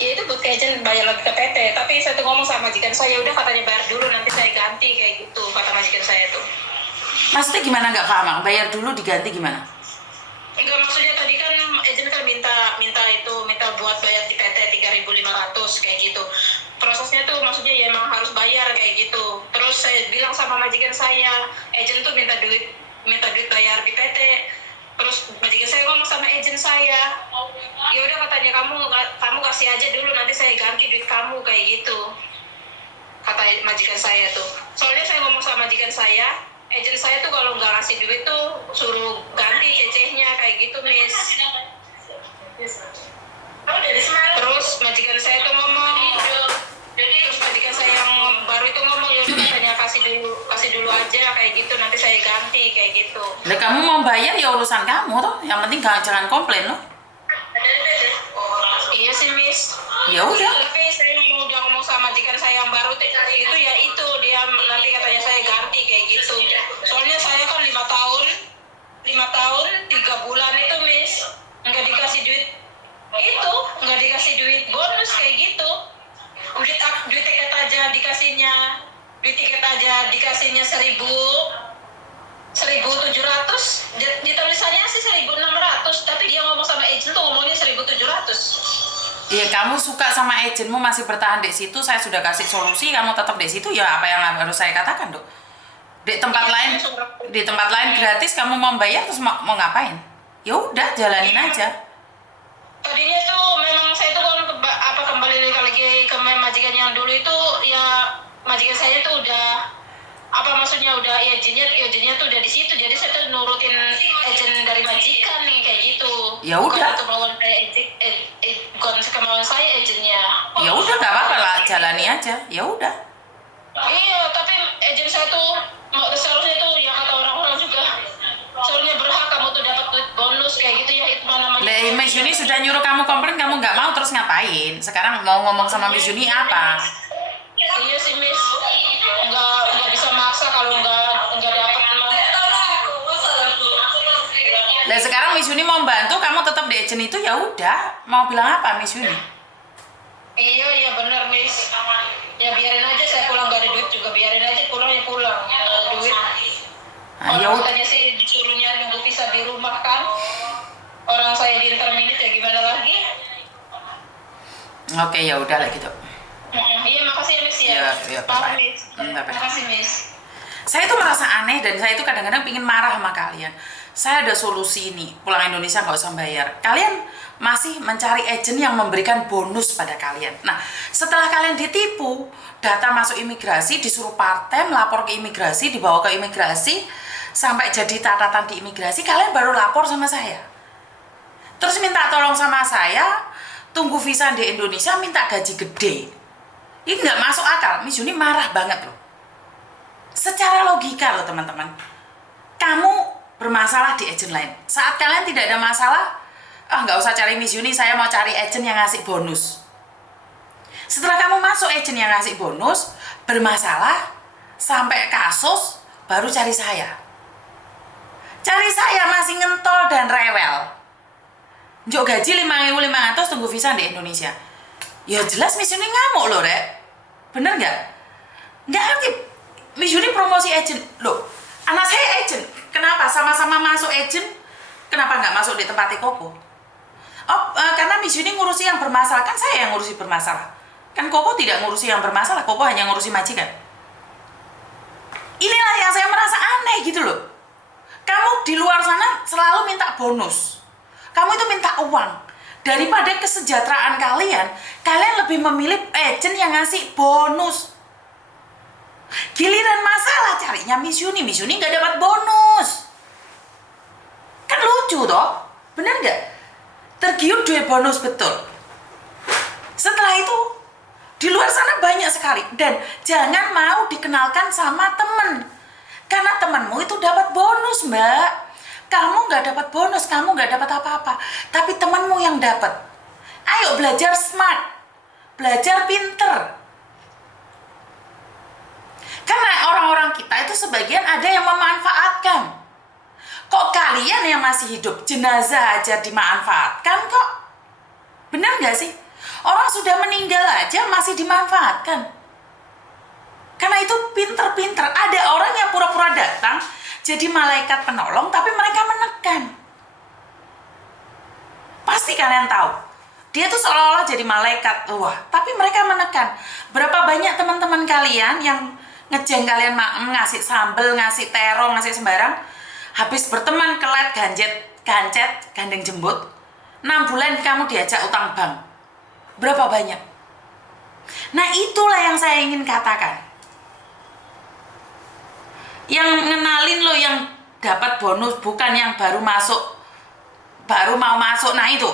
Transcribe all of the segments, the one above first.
Ya itu buat agent bayar lagi ke PT. Tapi saya tuh ngomong sama majikan saya, udah katanya bayar dulu nanti saya ganti kayak gitu kata majikan saya tuh. Maksudnya gimana, nggak paham? Bayar dulu diganti gimana? Enggak, maksudnya tadi kan agent kan minta buat bayar di PT 3.500 kayak gitu. Prosesnya tuh maksudnya ya emang harus bayar kayak gitu. Terus saya bilang sama majikan saya, agent tuh minta duit bayar di PT. Terus majikan saya ngomong sama agent saya, ya udah katanya kamu kasih aja dulu nanti saya ganti duit kamu kayak gitu kata majikan saya tuh. Soalnya saya ngomong sama majikan saya, agent saya tuh kalau nggak ngasih duit tuh suruh ganti cecehnya kayak gitu, Miss. Terus majikan saya tuh ngomong, terus majikan saya yang baru itu ngomong, ya udah katanya kasih dulu aja kayak gitu nanti saya ganti kayak gitu. Nah, kamu mau bayar ya urusan kamu toh. Yang penting jangan komplain loh. Iya sih, Miss. Ya udah. Tapi saya udah ngomong sama majikan saya yang baru itu ya itu dia nanti katanya saya ganti kayak gitu. Soalnya saya kan 5 tahun 3 bulan itu, Miss, nggak dikasih duit bonus kayak gitu. Duit tiket aja dikasihnya 1.700, di tulisannya sih 1.600, tapi dia ngomong sama agent tuh ngomongnya 1.700. Iya, kamu suka sama agentmu masih bertahan di situ, saya sudah kasih solusi, kamu tetap di situ, ya apa yang harus saya katakan, Dok? Di tempat lain gratis, kamu mau bayar terus mau ngapain? Ya udah, jalanin aja. Tadinya tuh memang saya tuh kan kembali lagi ke majikan yang dulu itu, ya majikan saya tuh udah udah agentnya tuh udah di situ, jadi saya tuh nurutin agent dari majikan nih kayak gitu. Ya udah. Bukan kemauan saya agentnya. Ya udah, nggak apa-apa lah, jalani aja. Ya udah. Iya, tapi agent saya tuh seharusnya tuh yang kata orang-orang juga seharusnya berhak kamu tuh dapat duit bonus kayak gitu ya, itu namanya. Miss Yuni sudah nyuruh kamu komplain, kamu nggak mau, terus ngapain? Sekarang mau ngomong sama Miss Yuni apa? Iya sih, Miss, nggak bisa maksa kalau nggak dapat mah. Nah sekarang Miss Yuni mau bantu, kamu tetap di agent itu, ya udah. Mau bilang apa Miss Yuni? Iya benar, Miss. Ya biarin aja saya pulang, nggak ada duit juga biarin aja pulang, nggak ada duit. Orang katanya sih disuruhnya nunggu visa di rumah kan. Orang saya di interminit, ya gimana lagi? Oke, ya udah lah gitu. Iya, makasih ya, Miss ya. Iya, Maaf, Miss. Makasih, Miss. Saya tuh merasa aneh dan saya tuh kadang-kadang pingin marah sama kalian. Saya ada solusi ini, pulang Indonesia nggak usah bayar. Kalian masih mencari agent yang memberikan bonus pada kalian. Nah, setelah kalian ditipu, data masuk imigrasi, disuruh part-time, lapor ke imigrasi, dibawa ke imigrasi, sampai jadi catatan di imigrasi, kalian baru lapor sama saya. Terus minta tolong sama saya, tunggu visa di Indonesia, minta gaji gede. Ini nggak masuk akal. Miss Yuni marah banget loh. Secara logika loh teman-teman, kamu bermasalah di agent lain. Saat kalian tidak ada masalah, nggak usah cari Miss Yuni, saya mau cari agent yang ngasih bonus. Setelah kamu masuk agent yang ngasih bonus, bermasalah, sampai kasus, baru cari saya. Cari saya masih ngentol dan rewel. Njok gaji 5.500 tunggu visa di Indonesia. Ya jelas Miss Yuni ngamuk loh, Rek. Bener nggak? Nggak ngerti. Miss Yuni promosi agent. Loh, anak saya agent. Kenapa? Sama-sama masuk agent, kenapa nggak masuk di tempatnya Koko? Karena Miss Yuni ngurusi yang bermasalah. Kan saya yang ngurusi bermasalah. Kan Koko tidak ngurusi yang bermasalah. Koko hanya ngurusi majikan. Inilah yang saya merasa aneh gitu loh. Kamu di luar sana selalu minta bonus. Kamu itu minta uang. Daripada kesejahteraan kalian, kalian lebih memilih agent yang ngasih bonus. Giliran masalah carinya Miss Yuni nggak dapat bonus. Kan lucu toh, bener nggak? Tergiur duit bonus betul. Setelah itu di luar sana banyak sekali, dan jangan mau dikenalkan sama temen, karena temenmu itu dapat bonus, Mbak. Kamu nggak dapat bonus, kamu nggak dapat apa-apa, tapi temenmu yang dapat. Ayo belajar smart, belajar pinter. Karena orang-orang kita itu sebagian ada yang memanfaatkan. Kok kalian yang masih hidup, jenazah aja dimanfaatkan kok? Bener gak sih? Orang sudah meninggal aja masih dimanfaatkan. Karena itu pinter-pinter. Ada orang yang pura-pura datang jadi malaikat penolong, tapi mereka menekan. Pasti kalian tahu, dia tuh seolah-olah jadi malaikat. Wah, tapi mereka menekan. Berapa banyak teman-teman kalian yang ngejeng kalian ngasih sambel, ngasih terong, ngasih sembarang, habis berteman kelet, gancet, gandeng jembut, 6 bulan kamu diajak utang bank. Berapa banyak? Nah, itulah yang saya ingin katakan. Yang ngenalin lo yang dapat bonus, bukan yang baru mau masuk. Nah itu,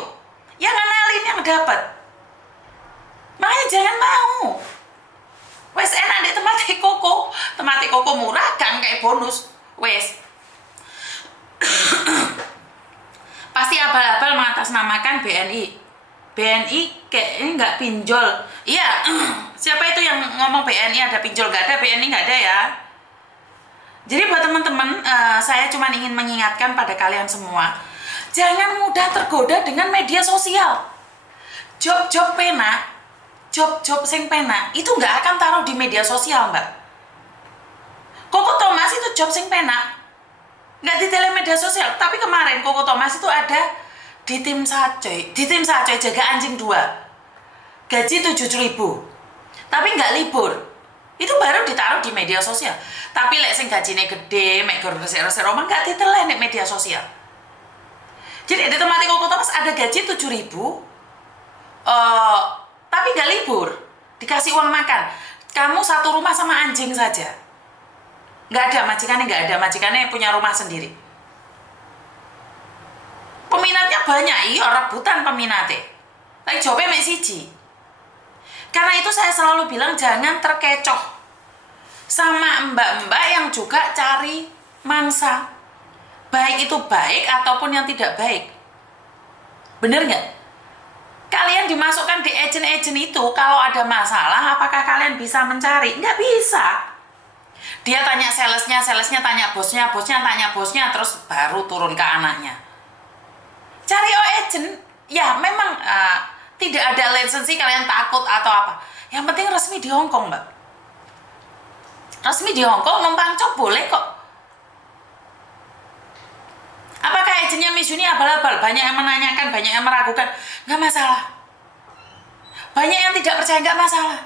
yang ngenalin yang dapat. Makanya jangan mau. Wes enak di tempat koko murah kan kayak bonus. Wes. Pasti abal-abal mengatasnamakan BNI. BNI kayaknya nggak pinjol. Iya, siapa itu yang ngomong BNI ada pinjol? Nggak ada, BNI nggak ada ya. Jadi buat teman-teman, saya cuma ingin mengingatkan pada kalian semua, jangan mudah tergoda dengan media sosial. Job pena, job sing pena, itu nggak akan taruh di media sosial, Mbak. Koko Thomas itu job sing pena, nggak di media sosial. Tapi kemarin Koko Thomas itu ada di tim Sacoy jaga anjing 2, gaji 7.000, tapi nggak libur. Itu baru ditaruh di media sosial. Tapi lek sing gajine gede, mek gor resik-resik omah gak diteleh nek media sosial. Jadi di tempat Koko Thomas ada gaji 7.000, tapi gak libur, dikasih uang makan. Kamu satu rumah sama anjing saja. Gak ada majikannya punya rumah sendiri. Peminatnya banyak, iya rebutan peminatnya. Tapi jawabnya mek siji. Karena itu saya selalu bilang jangan terkecoh sama mbak-mbak yang juga cari mangsa. Baik itu baik ataupun yang tidak baik. Bener nggak? Kalian dimasukkan di agent itu, kalau ada masalah apakah kalian bisa mencari? Nggak bisa. Dia tanya salesnya tanya bosnya tanya bosnya, terus baru turun ke anaknya. Cari agent, ya memang tidak ada lisensi kalian takut atau apa. Yang penting resmi di Hong Kong, Mbak. Resmi di Hong Kong, numpang cop boleh kok. Apakah agennya Miss Uni abal-abal? Banyak yang menanyakan, banyak yang meragukan. Nggak masalah. Banyak yang tidak percaya, nggak masalah.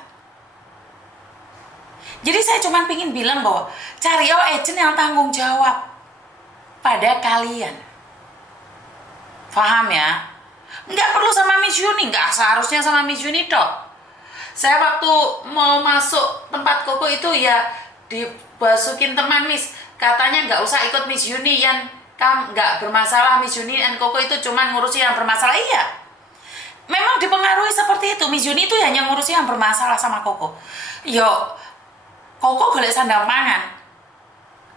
Jadi saya cuma ingin bilang bahwa cari agent yang tanggung jawab pada kalian. Paham ya? Nggak perlu sama Miss Uni, nggak seharusnya sama Miss Uni toh. Saya waktu mau masuk tempat Koko itu ya dibasukin teman Miss, katanya nggak usah ikut Miss Uni, yang kamu nggak bermasalah. Miss Uni dan Koko itu cuma ngurusi yang bermasalah. Iya, memang dipengaruhi seperti itu. Miss Uni itu hanya ngurusi yang bermasalah sama Koko. Yo, Koko golek sandang pangan.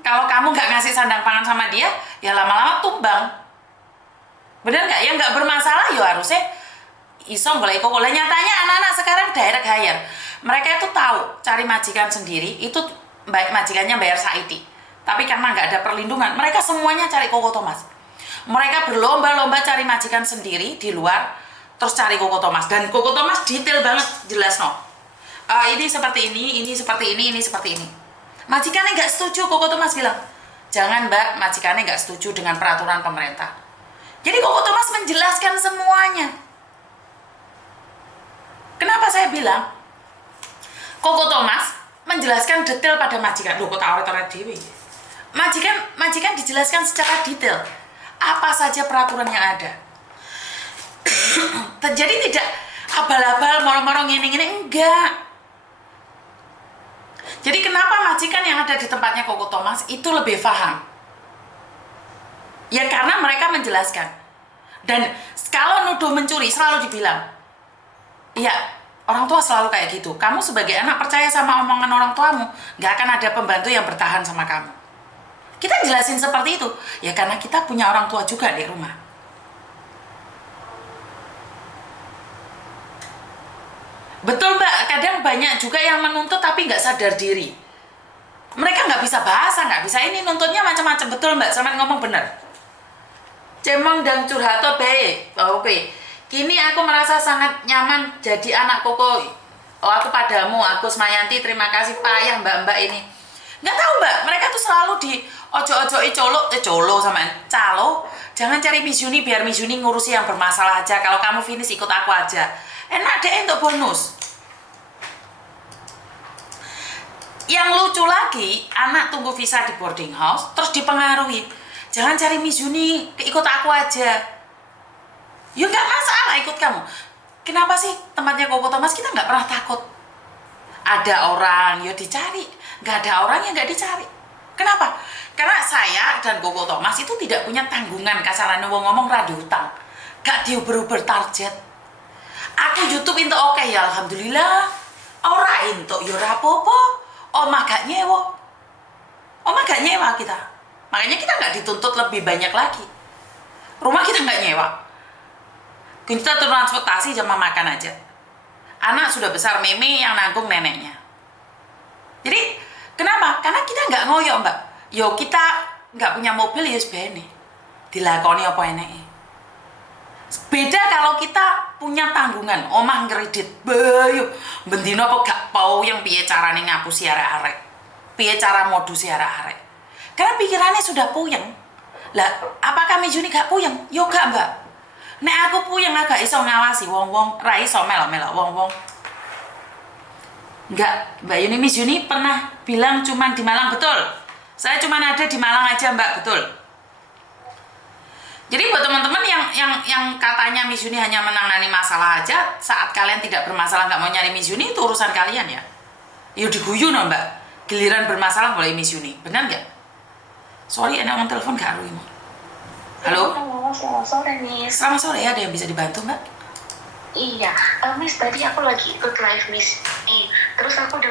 Kalau kamu nggak ngasih sandang pangan sama dia, ya lama-lama tumbang. Bener nggak? Yang nggak bermasalah ya harusnya iso golek Koko. Lah nyatanya anak-anak sekarang direct hire. Mereka itu tahu cari majikan sendiri, itu baik majikannya bayar saiti. Tapi karena nggak ada perlindungan, mereka semuanya cari Koko Thomas. Mereka berlomba-lomba cari majikan sendiri di luar, terus cari Koko Thomas. Dan Koko Thomas detail banget, jelas no. Ini seperti ini seperti ini seperti ini. Majikannya nggak setuju, Koko Thomas bilang, jangan Mbak, majikannya nggak setuju dengan peraturan pemerintah. Jadi Koko Thomas menjelaskan semuanya. Kenapa saya bilang Koko Thomas menjelaskan detail pada majikan? Loh, kok tawaret-tawaret dewi. Majikan dijelaskan secara detail apa saja peraturan yang ada. Jadi tidak abal-abal moro-moro ngene-ngene, enggak. Jadi kenapa majikan yang ada di tempatnya Koko Thomas itu lebih paham? Ya karena mereka menjelaskan. Dan kalau nuduh mencuri selalu dibilang, iya, orang tua selalu kayak gitu. Kamu sebagai anak percaya sama omongan orang tuamu, nggak akan ada pembantu yang bertahan sama kamu. Kita jelasin seperti itu, ya karena kita punya orang tua juga di rumah. Betul Mbak, kadang banyak juga yang menuntut tapi nggak sadar diri. Mereka nggak bisa bahasa, nggak bisa ini, nuntutnya macam-macam. Betul Mbak, sama ngomong benar. Cemong dan curhato baik, oke. Kini aku merasa sangat nyaman jadi anak koko. Oh, aku padamu, Agus Mayanti, terima kasih payah mbak-mbak ini. Nggak tahu mbak, mereka tuh selalu di ojo-ojoi colo sama calo. Jangan cari Miss Yuni, biar Miss Yuni ngurusi yang bermasalah aja. Kalau kamu finish ikut aku aja. Enak deh untuk bonus. Yang lucu lagi, anak tunggu visa di boarding house, terus dipengaruhi. Jangan cari Miss Yuni, ikut aku aja. Ya nggak masalah ikut kamu. Kenapa sih tempatnya Koko Thomas kita nggak pernah takut? Ada orang ya dicari, nggak ada orang ya nggak dicari. Kenapa? Karena saya dan Koko Thomas itu tidak punya tanggungan, kasarane wong ngomong rada utang. Gak diuber-uber target. Aku YouTube itu oke ya alhamdulillah. Ora entuk ya ora apa-apa. Omah gak nyewa. Omah gak nyewa kita. Makanya kita nggak dituntut lebih banyak lagi. Rumah kita nggak nyewa. Kita tuh transportasi sama makan aja. Anak sudah besar, meme yang nanggung neneknya. Jadi kenapa? Karena kita nggak ngoyo mbak. Yo kita nggak punya mobil ya sebenarnya. Dilakoni apa enaknya. Beda kalau kita punya tanggungan, omah ngredit, bayu, bendino apa gak pau yang piye carane ngapusi arek-arek, piye cara modusi arek-arek. Karena pikirannya sudah puyeng. Lah, apakah Mijuni gak puyeng? Yo gak mbak. Nek aku puyeng agak iso ngawasi wong-wong, ra iso melok-melok wong-wong. Enggak, Mbak Yuni, Miss Yuni pernah bilang cuman di Malang, betul. Saya cuman ada di Malang aja mbak, betul. Jadi buat teman-teman yang katanya Miss Yuni hanya menangani masalah aja, saat kalian tidak bermasalah nggak mau nyari Miss Yuni, itu urusan kalian ya. Yuk diguyu no mbak, giliran bermasalah mulai Miss Yuni, benar nggak? Sorry, ada orang telepon gak Arwi. Halo? Halo, selamat sore Miss. Selamat sore, ada yang bisa dibantu mbak? Iya, Miss tadi aku lagi ikut live Miss nih. Terus aku